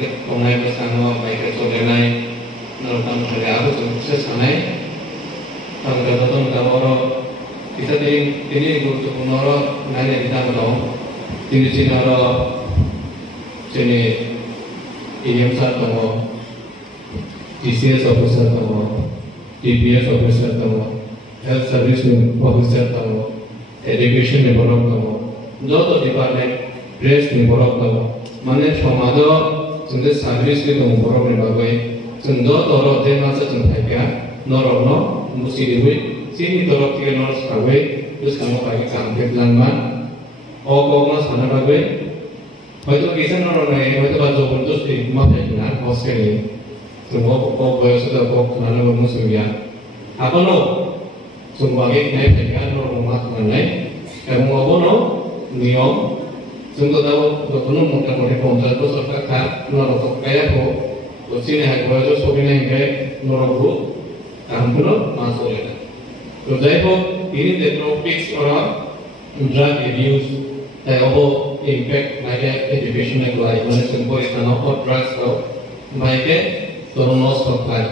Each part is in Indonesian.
ke tongai bersama baik solenai nonton hari aku sukses sanai tanggal betul kamoro kita ini guru noro nanya kita belum ini noro sini IM satu TCS officer tamo TPS officer tamo health service officer tamo education develop tamo যত department press নিবরক তব মানে সমাজ जोंनि सार्भिस के दं बरक नि बागै जों दर दे मासे जों थाइका नरक मुसिदिबै सिनि दरक के नर्स बागै दुसखाङो बागै कामपेट लांमा अ गमा साना बागै হয়তো কিছু নরনাই হয়তো বা জবরদস্তি মাথায় না হসকেনি जों अ बयस दा बक नाना मुसुमिया आबनो जों बागै नाय थाइका नरक मा खालामनाय এবং অবনো নিয়ম जोंथ' दा गथ'नो मथा मथि 50 बोसोर थाखा नरक गायाखौ दसेनो हागोआव सफैनायखाय नरकखौ कामखौनो मा सलिना तो जायखौ ini the topics or drug abuse that all impact like educational life when it's important to know what drugs are like tonos supply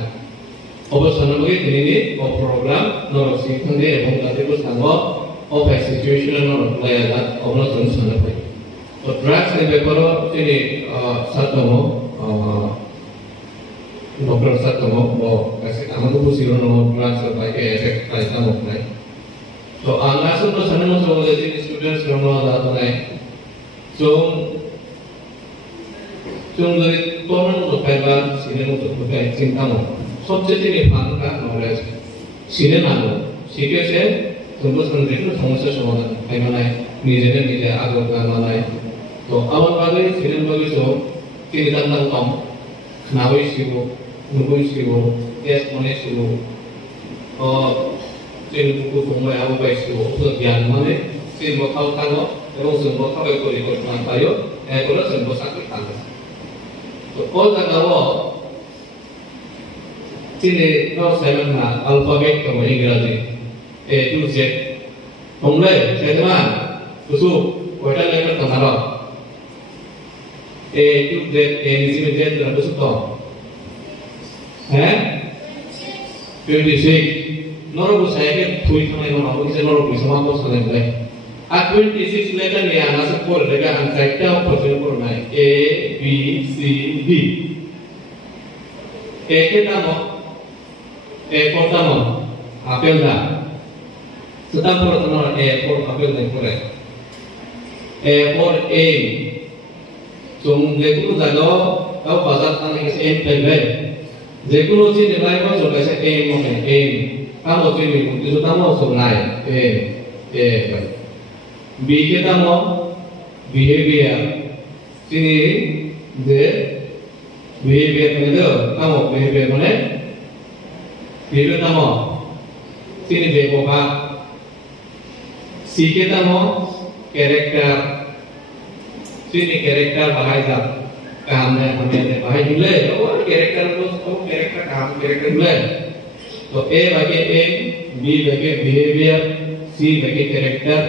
অবশ্যই বলি ini program নরক শিক্ষণে এবং তাদেরকে সাঙ্গ of a situation নরক লায়াদা অবলম্বন সানা পাই তো drugs এর ব্যাপারে তিনি সাতমো ডক্টর সাতমো ও কাছে আমাদের বুঝিলো না drugs এর বাইরে এফেক্ট পাইতা নাই তো আলাসন তো সানামো সবলে তিনি স্টুডেন্টস রমো দাদা নাই তো যদি তোমরা তো পাইবা সিনেমা তো পাই চিন্তা মো সবচেয়ে তিনি ফাঁকা নলেজ সিনেমা শিখেছে তোমরা সন্দেহ সমস্যা সমাধান পাইবা নাই নিজে নিজে আগত গানায় তো আমার বাদে সিনেমা বাগে সব তিনি দান্দান কম নাবই শিবো নুবই শিবো এস মনে শিবো जों बुकु फंबाय आबो बायसिबो गियान माने जों बखाव थाङो এবং जों बखाव परिकल्पना पायो एबोला जों बसाखै थाङो तो ओ जागाव तिने गाव साइमना अल्फाबेट दङ इंराजि ए टु जेड फंबाय साइमा गुसु कयटा लेटार दङ ए टु जेड ए निसिम जेड दङ गुसु दं हैं 26 नरक साइके थुई थानाय नरक किसे नरक बिसमा को सानाय आ 26 लेटर नि आना से पर देगा आं साइटा पछन करनाय A B C D A के नाम ए कोटाम आपेल दा सता पर तन ए पर आपेल नै करे ए पर ए जों जेकुनु जानो गाव बाजार थानाय के एम पेबे जेकुनु जि लाइफा जगायसे ए मने ए kamu sini, itu kamu sungai, B kita mau behavior, sini the behavior mana kamu behavior mana, behavior kamu sini behavior, C kita mau character, sini character bahasa, kamu ada bahasa juga, oh character terus, oh character kamu character juga. तो ए बाकी M B बाकी बिहेवियर सी बाकी character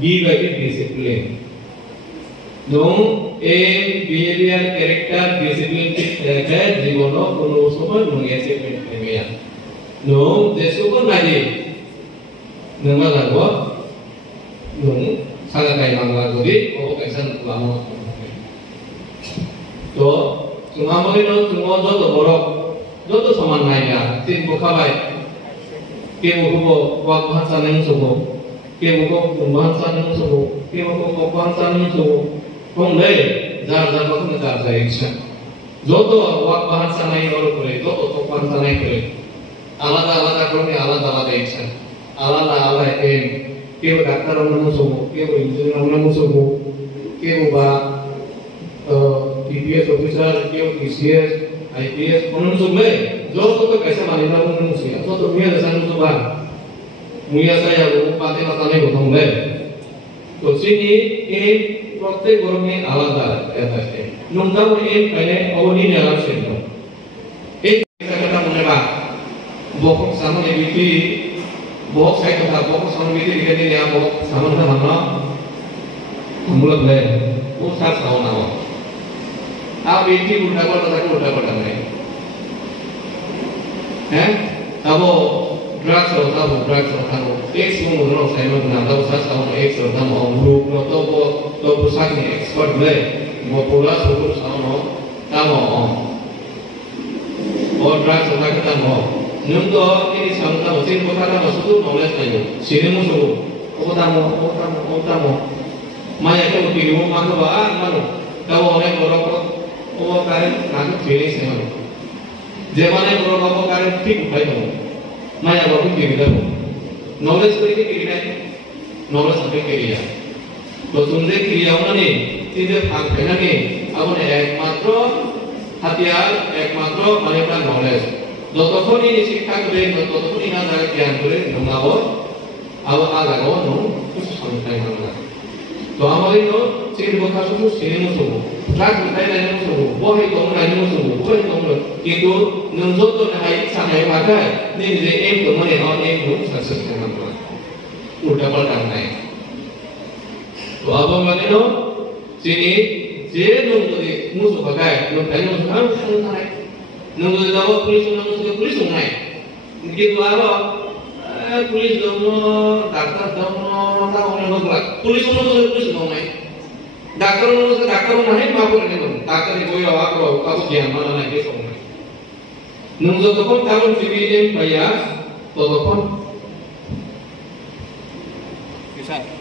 B बाकी डिसिप्लिन दों M behaviour character discipline के जीवनो कोनो समय मुंगेसे पेमेया दों जेसुको नादि नंगा लागो दों सागा काय मांगला गदि ओ कैसन लामो तो सुमामरि नो सुमो जो बरो जो समान नाया तीन बुखाबाय के बुखो वाक भाषा नहीं सुबो के बुखो भाषा नहीं सुबो के बुखो भाषा नहीं सुबो फंगले जार जार बात में जार जाए इच्छा जो तो वाक भाषा नहीं और करे जो तो भाषा नहीं करे आलादा आलादा करने आलादा आलादा इच्छा आलादा आलादा एम के वो डॉक्टर होना सुबो के वो इंजीनियर होना सुबो के वो बा टीपीएस ऑफिसर के वो TCS IPS menurut saya, jauh tu कैसे मानिना manusia. So tu dia dasar tu bang, mulia saya bupati matanya gotong deh. तो sini ini प्रत्येक orang ini alada atasnya. Nunggu ini kayaknya awal ini alam sendiri. Ini kita menebak, bokok sama lebih, bokok saya kata bokok sama lebih dia ni yang bokok sama mana, mulut deh, usah tahu nama. आप एक ही उल्टा पलटा नहीं हैं तब वो ड्रग्स होता वो एक सुन उन्होंने साइड में बना तब सच का एक होता वो ग्रुप लो तो पुस्तक में एक्सपर्ट ले वो पूरा सुपर साउंड हो तब वो और ड्रग्स होता है तब वो नुम तो ini sampai tahu sih kota tahu suatu knowledge aja sini musuh kota mo maya itu kiri mau mana mana tahu orang orang karen nak kiri sih mana zaman yang orang karen ठीक उठाई हो maya orang kiri dah knowledge तो kiri नहीं knowledge sampai kiri ya तो सुनते kiri orang ni tidak angkanya ni apa ni ekmatro hatiar ekmatro mana knowledge যতক্ষণ এই শিক্ষা করে ততক্ষণ না জায়গা জ্ঞান করে ঢোঙাবো আবার আগাবো নো কিছু সমস্যাই হবে না তো আমাদের নো চিকিৎসা কথা শুধু সিনে মুসুবো ট্রাক উঠাই নাই মুসুবো বহে দম নাই মুসুবো বহে দম কিন্তু নং যত নাই সানাই মাথায় নিজে এম তো মনে হয় এম তো সাকসেস করতে পারবে উল্টা পাল্টা নাই তো আবার মানে নো চিনি যে নং যদি মুসু পাকায় নং তাই মুসু আর সমস্যা নাই nunggu tahu polis sungai, gitu apa? Polis dong, dokter dong, tahu nunggu berat. Polis sungai, dokter mana mampu ni pun, dokter ni boleh aku jangan mana lagi sungai. Nunggu tu pun tahun CBM bayar, tu pun bisa.